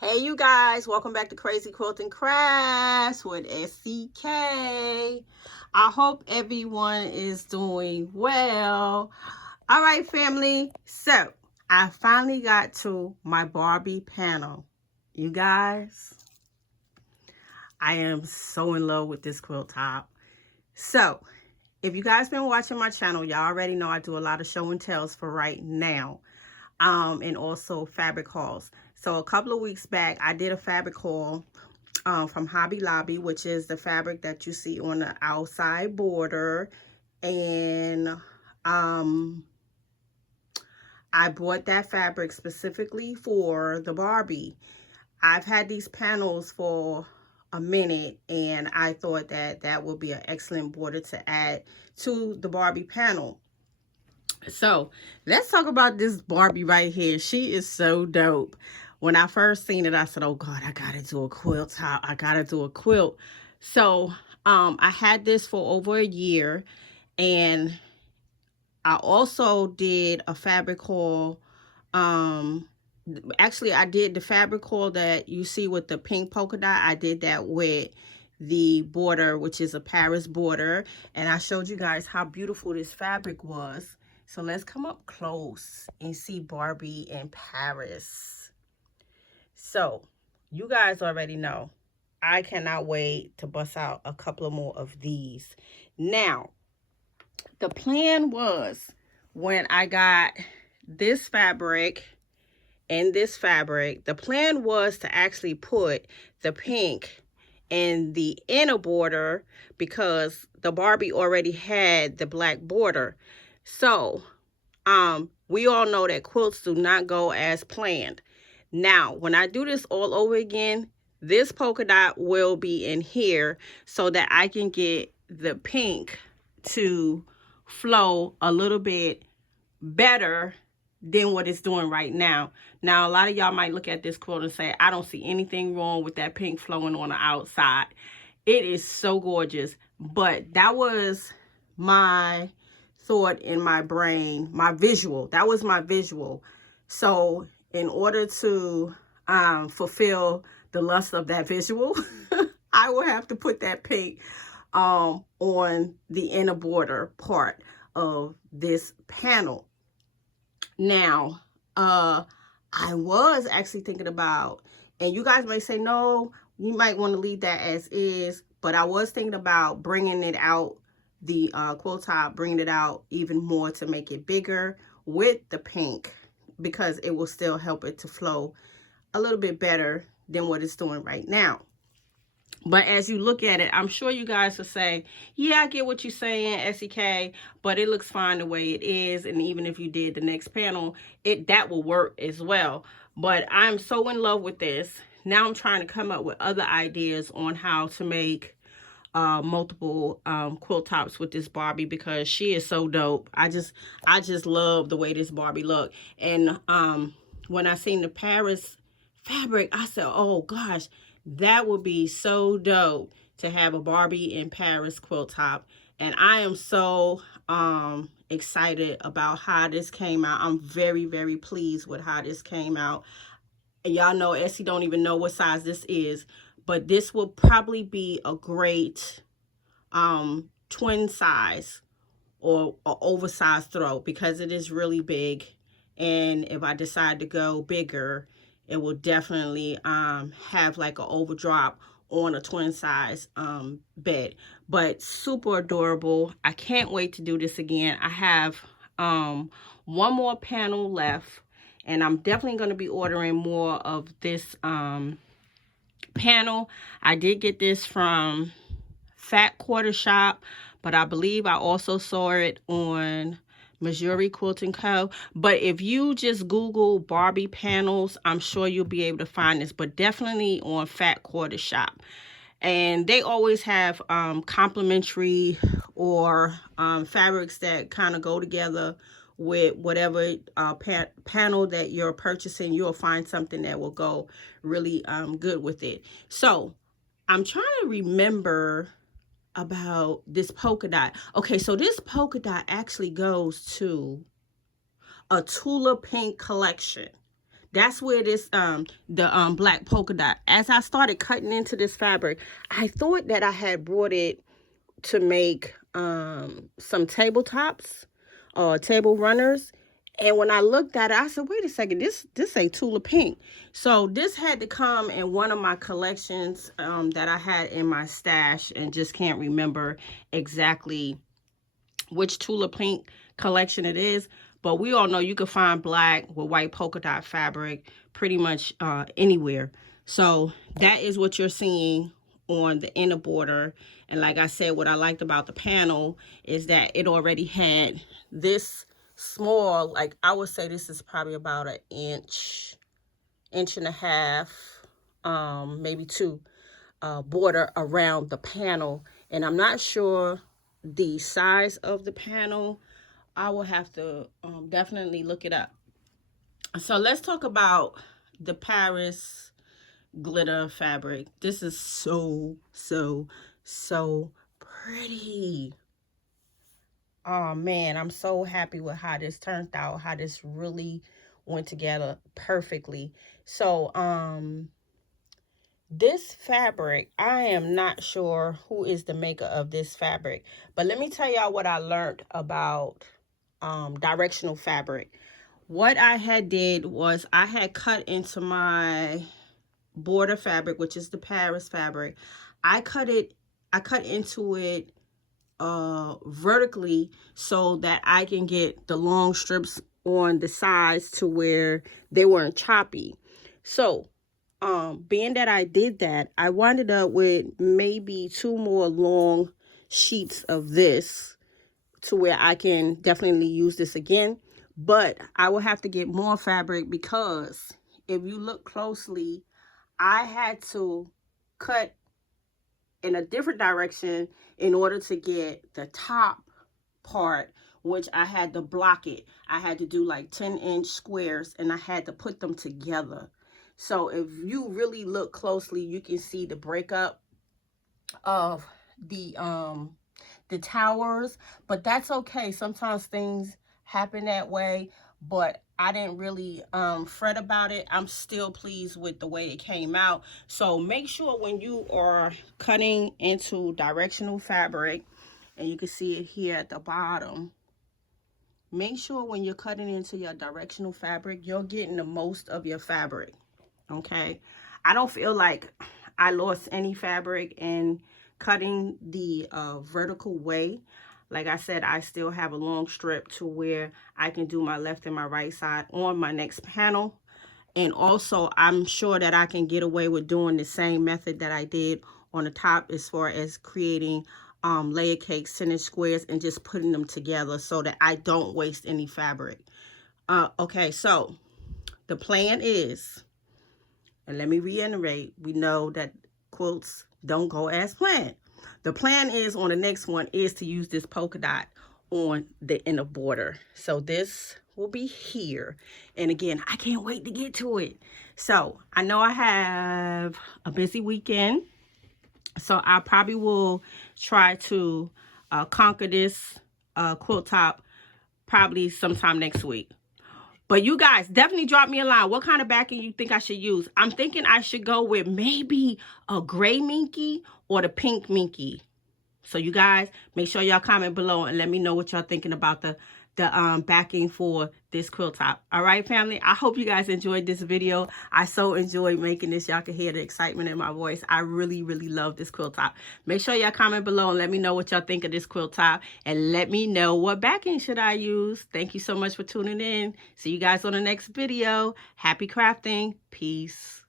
Hey you guys, welcome back to Crazy Quilting Crafts with SCK. I hope everyone is doing well. All right, family. So I finally got to my Barbie panel. You guys, I am so in love with this quilt top. So if you guys been watching my channel, y'all already know I do a lot of show and tells for right now. And also fabric hauls. So a couple of weeks back, I did a fabric haul from Hobby Lobby, which is the fabric that you see on the outside border. And I bought that fabric specifically for the Barbie. I've had these panels for a minute, and I thought that that would be an excellent border to add to the Barbie panel. So let's talk about this Barbie right here. She is so dope. When I first seen it, I said, oh God, I gotta do a quilt top. I gotta do a quilt. So I had this for over a year, and I also did a fabric haul. Actually, I did the fabric haul that you see with the pink polka dot. I did that with the border, which is a Paris border, and I showed you guys how beautiful this fabric was. So let's come up close and see Barbie in Paris. So you guys already know I cannot wait to bust out a couple of more of these. Now, the plan was, when I got this fabric and this fabric, the plan was to actually put the pink in the inner border because the Barbie already had the black border. So we all know that quilts do not go as planned. Now, when I do this all over again, this polka dot will be in here so that I can get the pink to flow a little bit better than what it's doing right now. Now, a lot of y'all might look at this quilt and say, I don't see anything wrong with that pink flowing on the outside. It is so gorgeous. But that was my thought in my brain, my visual. That was my visual. So in order to fulfill the lust of that visual, I will have to put that pink on the inner border part of this panel. Now, I was actually thinking about, and you guys may say, no, you might want to leave that as is, but I was thinking about bringing it out, the quilt top, bringing it out even more to make it bigger with the pink, because it will still help it to flow a little bit better than what it's doing right now. But as you look at it, I'm sure you guys will say, yeah, I get what you're saying, SEK, but it looks fine the way it is. And even if you did the next panel, that will work as well. But I'm so in love with this. Now I'm trying to come up with other ideas on how to make multiple quilt tops with this Barbie, because she is so dope. I just love the way this Barbie look. And when I seen the Paris fabric, I said, oh gosh, that would be so dope to have a Barbie in Paris quilt top. And I am so excited about how this came out. I'm very, very pleased with how this came out. And y'all know Essie don't even know what size this is, but this will probably be a great twin size or oversized throw, because it is really big. And if I decide to go bigger, it will definitely have like an overdrop on a twin size bed. But super adorable. I can't wait to do this again. I have one more panel left, and I'm definitely going to be ordering more of this panel. I did get this from Fat Quarter Shop, but I believe I also saw it on Missouri Quilting Co. But if you just Google Barbie panels, I'm sure you'll be able to find this, but definitely on Fat Quarter Shop. And they always have complimentary or fabrics that kind of go together with whatever panel that you're purchasing. You'll find something that will go really good with it. So I'm trying to remember about this polka dot. Okay, so this polka dot actually goes to a Tula Pink collection. That's where this the black polka dot. As I started cutting into this fabric, I thought that I had brought it to make some tabletops or table runners. And when I looked at it, I said, wait a second, this ain't Tula Pink. So this had to come in one of my collections that I had in my stash, and just can't remember exactly which Tula Pink collection it is. But we all know you can find black with white polka dot fabric pretty much anywhere. So that is what you're seeing on the inner border. And like I said, what I liked about the panel is that it already had this small, like I would say this is probably about an inch and a half, maybe two, border around the panel. And I'm not sure the size of the panel. I will have to definitely look it up. So let's talk about the Paris glitter fabric. This is so pretty. Oh man, I'm so happy with how this turned out, how this really went together perfectly. So this fabric, I am not sure who is the maker of this fabric, but let me tell y'all what I learned about directional fabric. What I had did was I had cut into my border fabric, which is the Paris fabric. I cut into it vertically so that I can get the long strips on the sides to where they weren't choppy. So being that I did that, I wound up with maybe 2 more long sheets of this to where I can definitely use this again. But I will have to get more fabric, because if you look closely, I had to cut in a different direction in order to get the top part, which I had to block it. I had to do like 10-inch squares, and I had to put them together. So if you really look closely, you can see the breakup of the towers, but that's okay. Sometimes things happen that way, but I didn't really fret about it. I'm still pleased with the way it came out. So make sure when you are cutting into directional fabric, and you can see it here at the bottom, make sure when you're cutting into your directional fabric, you're getting the most of your fabric. Okay, I don't feel like I lost any fabric in cutting the vertical way. Like I said, I still have a long strip to where I can do my left and my right side on my next panel. And also, I'm sure that I can get away with doing the same method that I did on the top, as far as creating layer cakes, 10-inch squares, and just putting them together so that I don't waste any fabric. Okay, so the plan is, and let me reiterate, we know that quilts don't go as planned. The plan is, on the next one, is to use this polka dot on the inner border. So this will be here. And again, I can't wait to get to it. So I know I have a busy weekend, so I probably will try to conquer this quilt top probably sometime next week. But you guys, definitely drop me a line. What kind of backing you think I should use? I'm thinking I should go with maybe a gray minky or the pink minky. So you guys, make sure y'all comment below and let me know what y'all thinking about the backing for this quilt top. All right, family, I hope you guys enjoyed this video. I so enjoyed making this. Y'all can hear the excitement in my voice. I really love this quilt top. Make sure y'all comment below and let me know what y'all think of this quilt top, and let me know what backing should I use. Thank you so much for tuning in. See you guys on the next video. Happy crafting. Peace.